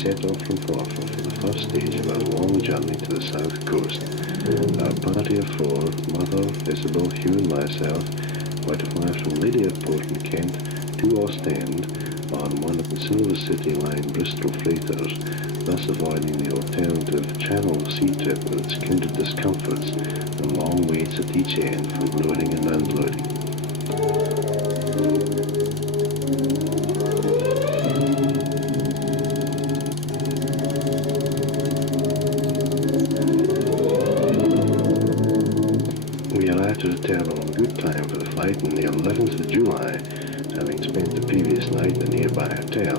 set off from Forfar for the first stage of our long journey to the south coast. Our party of four, Mother, Isabel, Hugh and myself, were to fly from Lydd Airport in Kent to Ostend on one of the Silver City Line Bristol freighters, thus avoiding the alternative Channel sea trip with its kindred discomforts and long waits at each end for loading and unloading. We arrived at the terminal in good time for the flight on the 11th of July, having spent the previous night in a nearby hotel.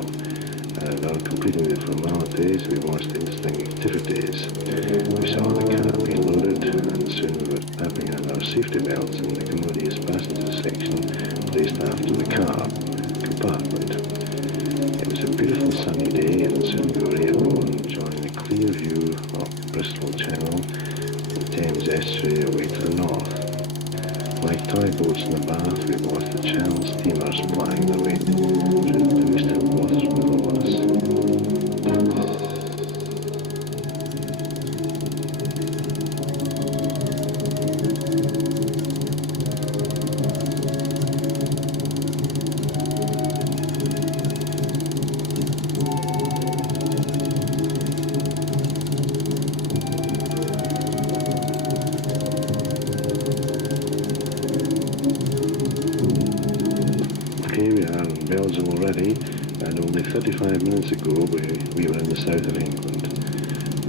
And on completing the formalities, we watched interesting activities. We saw the car being loaded, and soon we were snapping on our safety belts in the commodious passenger section placed after the car compartment. It was a beautiful sunny day, and soon we were able to enjoy the clear view of Bristol Channel and the Thames estuary away to the north. Like toy boats in the bath, we watched the Channel steamers plying their way through the blue still waters below us. Belgium already, and only 35 minutes ago we were in the south of England.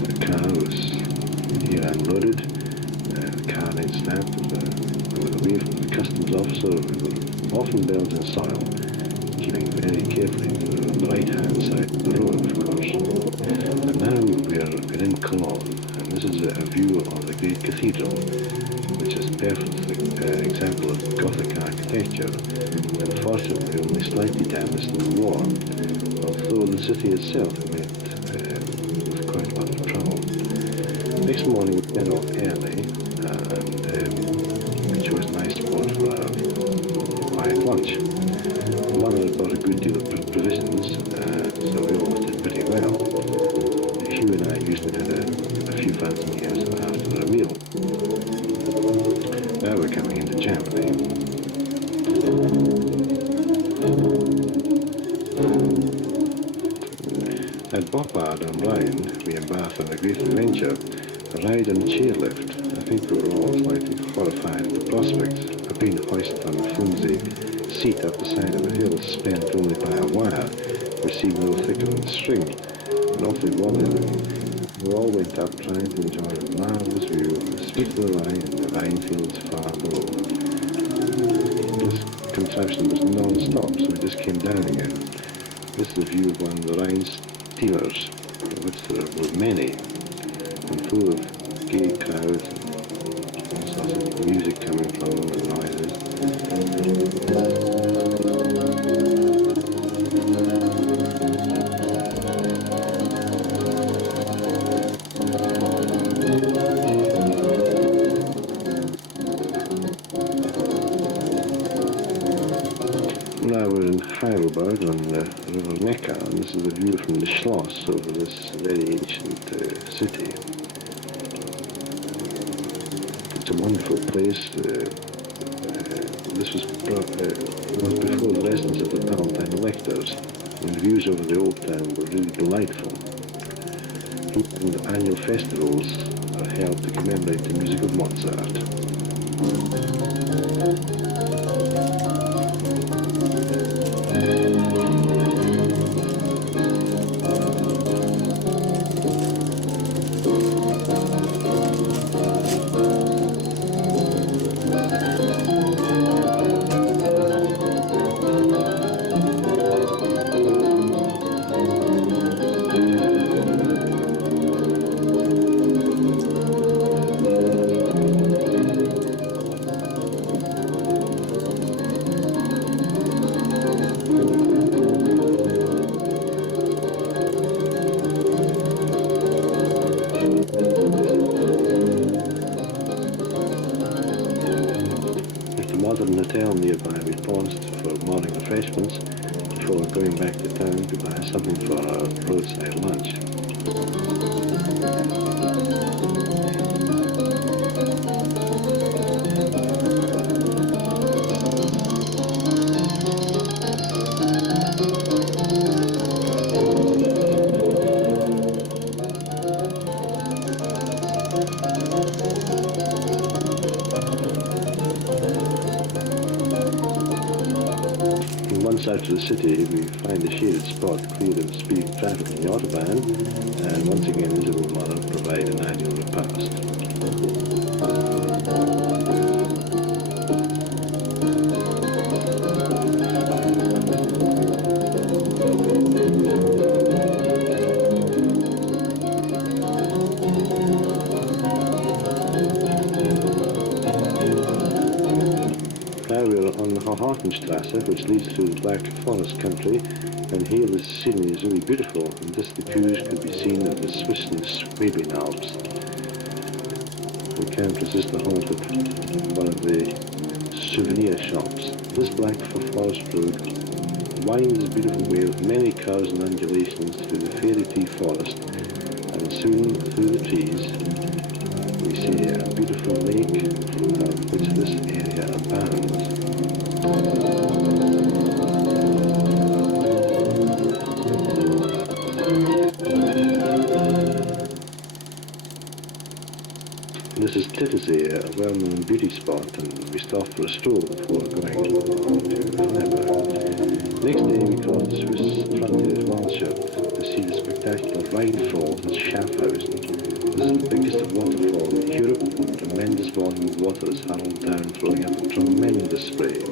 The car was here unloaded, the car then snapped, we were away from the customs officer, we were off in Belgian soil, keeping very carefully to the right-hand side of the road, of course. And now we're in Cologne, and this is a view of the great cathedral, which is a perfect example of Gothic architecture, and fortunately only slightly damaged in the war, although the city itself met with quite a lot of trouble. Next morning we went off early, and we chose a nice spot for a quiet lunch. Mother had bought a good deal of provisions, so we always did pretty well. Hugh and I usually did a few fancy meals after a meal. Now we're coming into Germany. At Boppard on Rhine, we embarked on a great adventure, a ride on a chairlift. I think we were all slightly horrified at the prospect of being hoisted on a flimsy seat up the side of a hill, spanned only by a wire, which seemed no thicker than string, and awfully wobbly. We all went up trying to enjoy a marvellous view of the sweet of the Rhine and the Rhine fields far below. This contraption was non-stop, so we just came down again. This is a view of one of the Rhine steamers, of which there were many, and full of gay crowds and all sorts of music coming from them and noises. Now we're in Heidelberg on the River Neckar, and this is a view from the Schloss over this very ancient city. It's a wonderful place. This was before the residence of the Palatine electors, and the views over the old town were really delightful. And the annual festivals are held to commemorate the music of Mozart. Hotel nearby, we paused for morning refreshments to before going back to town to buy something for our roadside lunch. Once out of the city, we find a shaded spot clear of speeding traffic on the autobahn, and once again Isabel and Mother provide an ideal repast. Now we're on the Freudenstadt, which leads through the Black Forest country, and here the scenery is really beautiful, and distant views could be seen of the Swiss and Swabian Alps. We can't resist the halt at one of the souvenir shops. This Black Forest road winds a beautiful way with many curves and undulations through the fairy tree forest, and soon through the trees we see a beautiful lake of which this area abounds. This is Titisee, a well-known beauty spot, and we stop for a stroll before going on to Freiburg. Next day we cross the Swiss frontier of Rastatt to see the spectacular Rhine Falls at Schaffhausen. This is the biggest waterfall in Europe, and a tremendous volume of water is hurled down, throwing up a tremendous spray.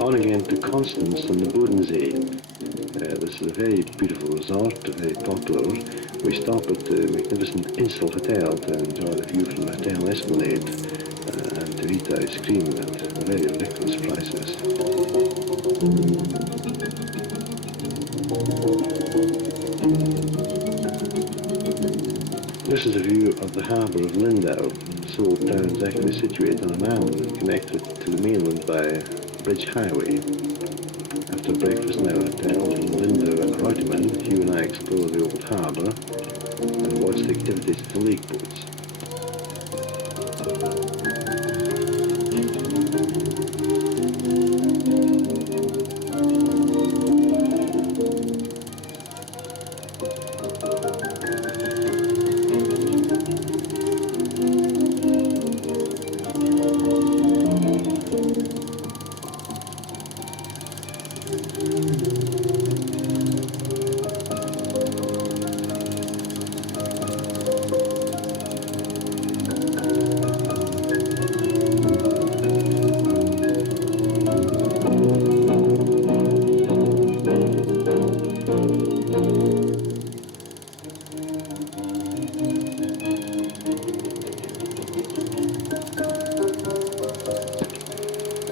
On again to Constance on the Bodensee. This is a very beautiful resort, very popular. We stop at the magnificent Instel Hotel to enjoy the view from the hotel esplanade and to eat ice cream at very ridiculous prices. This is a view of the harbour of Lindau. This old town is actually situated on an island connected to the mainland by a bridge highway. After breakfast in our hotel in Lindau and Reutemann, Hugh and I explore the old harbour and watch the activities of the lake boats.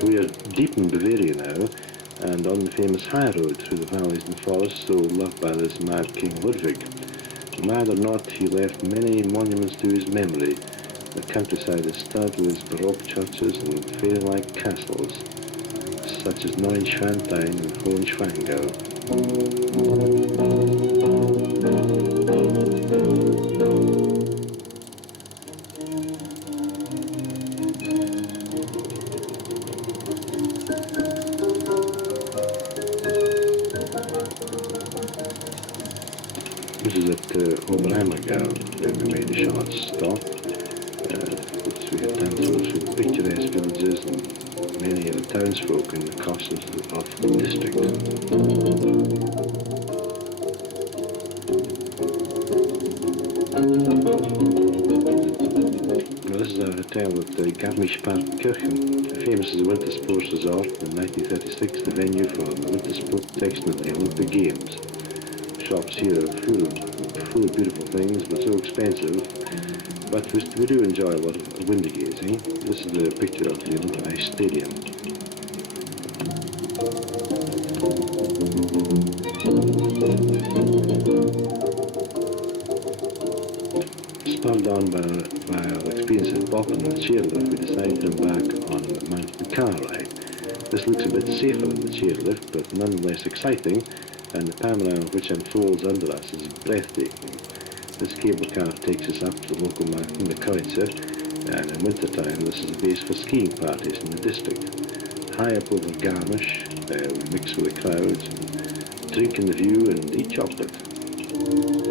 We are deep in Bavaria now, and on the famous high road through the valleys and forests so loved by this mad King Ludwig. Mad or not, he left many monuments to his memory. The countryside is studded with Baroque churches and fairy-like castles, such as Neuschwanstein and Hohenschwangau. This is at Oberstdorf, where we made a short stop, which we have done through some picturesque villages and many of the townsfolk in the course of the district. Now, this is our hotel at the Garmisch-Partenkirchen, famous as a winter sports resort, in 1936 the venue for the winter sports section of the Olympic Games. shops here are full of beautiful things, but so expensive. But we do enjoy a lot of window gazing. This is a picture of the little ice stadium. Spurred on by our experience at Bonn and chairlift, we decided to embark on a mountain car ride. This looks a bit safer than the chairlift, but nonetheless exciting, and the panorama which unfolds under us is breathtaking. This cable car takes us up to the local mountain, the Kreutzer, and in winter time this is a base for skiing parties in the district. High up over Garmisch, we mix with the crowds, drink in the view and eat chocolate.